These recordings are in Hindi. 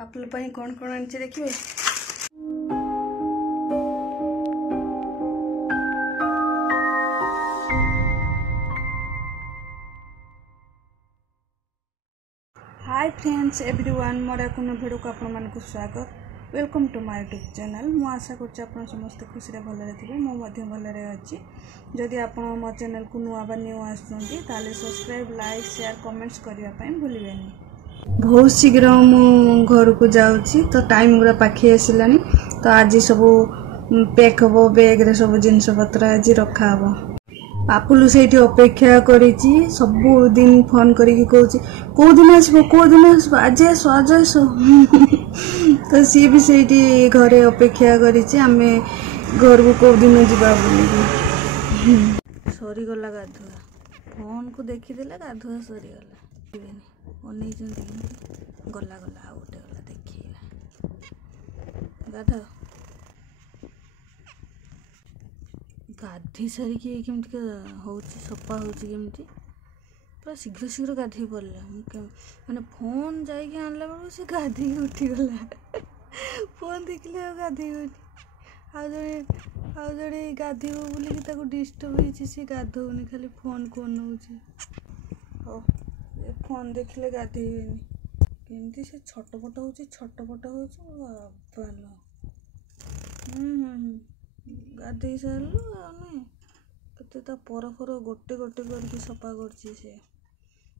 पापुल पाई कौन कौन आनी देखिए। हाय फ्रेंड्स एवरीवन मोर एक भिडियो को आपण मानक स्वागत। Welcome to my YouTube channel. मु आशा करछि आपण समस्त खुशी रे भलरे थिबे। मो मध्य भलरे अछि। जदि आपण मो चैनल को नुआ बा न्यू आछुंती ताले सब्सक्राइब लाइक शेयर कमेंट्स करिया पई भूलिबेनी। बहुत शीघ्र मु घर को जाउछि तो टाइम गुरा पाखी आसिलानी। तो आज सब पैक हबो बैग रे सब जिंस पत्र आज रखा हबो। पापुलु से अपेक्षा करिछि सब दिन फोन करिकि कहछि को दिन आसबो आज आस आज आस। तो सी भी से घरे अपेक्षा करिछि आमे घर को को दिन जिबा बोली। सरी गला गाधुआ फोन को देखि देला गाधुआ सरी गला ओनै जंती गला गला आ उठे गला देखिला गाधा गाधी सारिकी केमती होची सफा होची केमती पूरा शीघ्र शीघ्र गाधी पड़ला माने फोन जाइए आनला बेलू से गाधी उठी गला। फोन देखले गाधी उठी आ जड़े गाधी बोली ताको डिस्टर्ब होइछि से गाधौनी खाली फोन को नउछि। ओ ए फोन देखले गाधी होनी केमती से छटपट होची बालो गाधे सारू केते ता पर गोटे गोटे करके सफा करछि से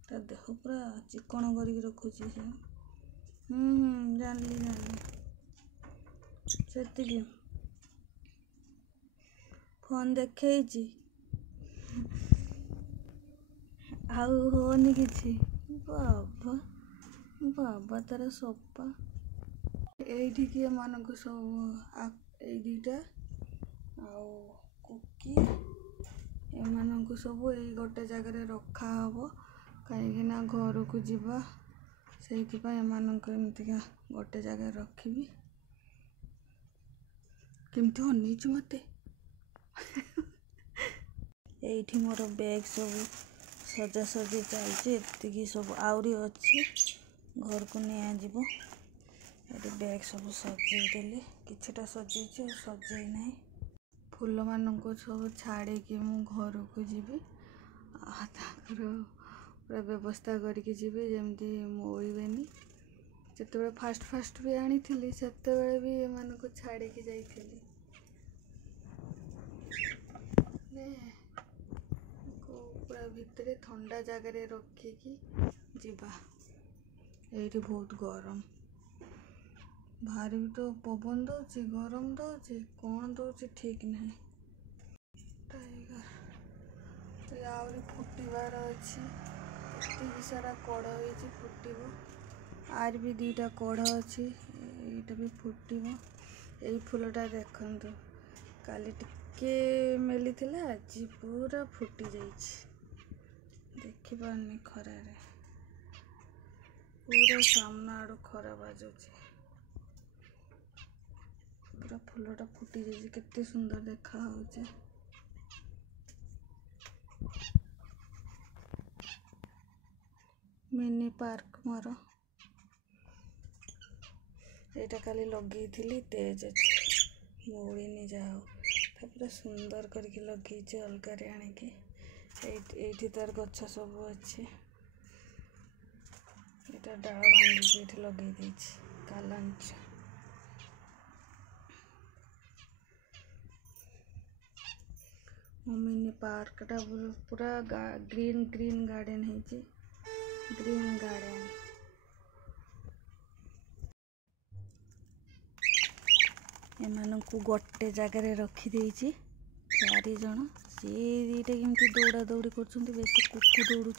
ता देह पूरा चिकन करके रखुछि से जानली सेतिकी फोन देखैछि आउ होनी किछि बाबा बाबा तार सपा एठी के मानको सब ए दीटा आउ कुकी एमानଙ୍କୁ ସବୁ ଏଇ ଗୋଟେ ଜାଗାରେ ରଖା ହବ କାହିଁକି ନା ଘରକୁ ଯିବା ସେଇଥିପାଇଁ ଏମାନଙ୍କୁ ଏମିତିକା ଗୋଟେ ଜାଗାରେ ରଖିବି। କେମିତି ଅନେଇଛୁ ମତେ ଏଇଠି ମୋର ବ୍ୟାଗ ସବୁ ସଜାସଜି ଚାଲିଛି ଏତିକି ସବୁ ଆହୁରି ଅଛି ଘରକୁ ନିଆଯିବ। ଏଠି ବ୍ୟାଗ ସବୁ ସଜେଇ ଦେଲି କିଛିଟା सजेइछि और सजेई नहीं फूल मानक सब छाड़ी मु घर को जीवी पूरा व्यवस्था करके जीवी जमती मोड़बेनी जिते फास्ट फास्ट भी आनी थी से भी एमान को छाड़ी जाइली पूरा भितर ठंडा जगार रखिकी जीवा। ये बहुत गरम भारी भी तो पवन दौची गरम दौची कौन दौची ठीक नहीं। टाइगर तो आहरी फुटबार अच्छी एति सारा कड़ हो फुटब आर भी दीटा कड़ अच्छी ये भी फुटब। यही फूलटा देखु काली टिके मेली थिला आज पूरा फुटी देखिपारनी खरारे पूरा सामना आड़ खरा बाजुची पूरा फूलटा फुटी जाइए केते सुंदर देखा होचे। मिनी पार्क मोर एटा खाली लगे थी तेज अच्छी मोड़नी जाओ पूरा सुंदर करके लगे अलगारे आणिकी ये तार गछ सब अच्छे यहाँ डाल भांगी लगे कालांच मिनी पार्क टा पूरा ग्रीन ग्रीन गार्डन है ग्रीन गार्डन एमानंकु गोटे जगार रखी चारि जन सी दीटा केमती दौड़ा दौड़ी कर बेसी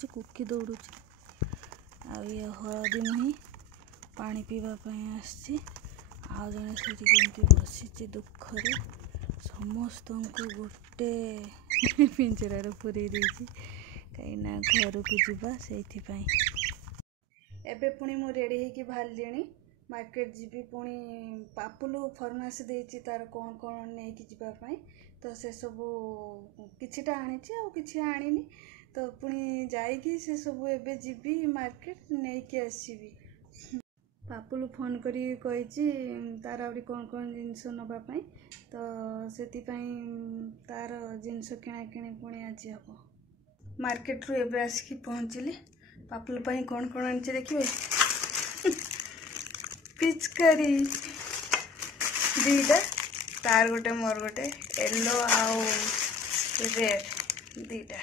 कुकी दौड़ुची आ ये हलदी मुही पानी पीवाई आसी आ जड़े से बसी दुखरे समस्त को गोटे पिंजरार पूरे कहीं घर को जीवा से एबे पुणी मु रेडी होगी बाहर मार्केट जीवी पुणी पापुलु फरमाइश देती तार कौन कौन नहीं जावाई तो से सब किछिटा आनी कि आनी तो पुणी जाइकी से सब एबे जीवी मार्केट नहीं कि आसबी पापुलु फोन करी कही तार आउरी कौन कौन जिनस नापी तो से तार जिनस किणा किणी पुणी आज हम मार्केट रू एबे आसिकी पहुँचली। पापुलु पाई कौन कौन आनी देखिए पिचकारी दीटा तार गोटे मोर गोटे येलो आउ रेड दीटा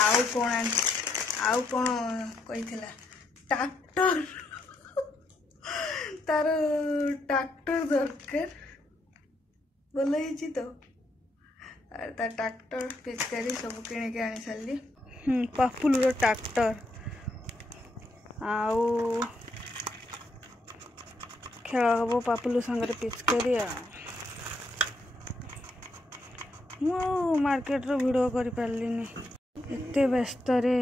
आउ कौन कही ट्रैक्टर तार ट्रैक्टर दरकार बोल तो तार ट्रैक्टर पिचकारी सब किणिक आनी सारी। पापुलुर ट्रैक्टर आउ खेल हम पापुलु सांगे पिचकारी मु मार्केट रो वीडियो करि पारलिनी एते व्यस्त रे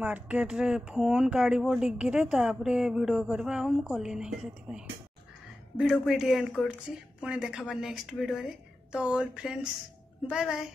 मार्केट रे फोन काढ़ो डिग्गी रे तापरे वीडियो करबा आ मु कली नहीं से वीडियो को एंड करछि पुणी देखाबा नेक्स्ट वीडियो रे। तो ऑल फ्रेंड्स बाय बाय।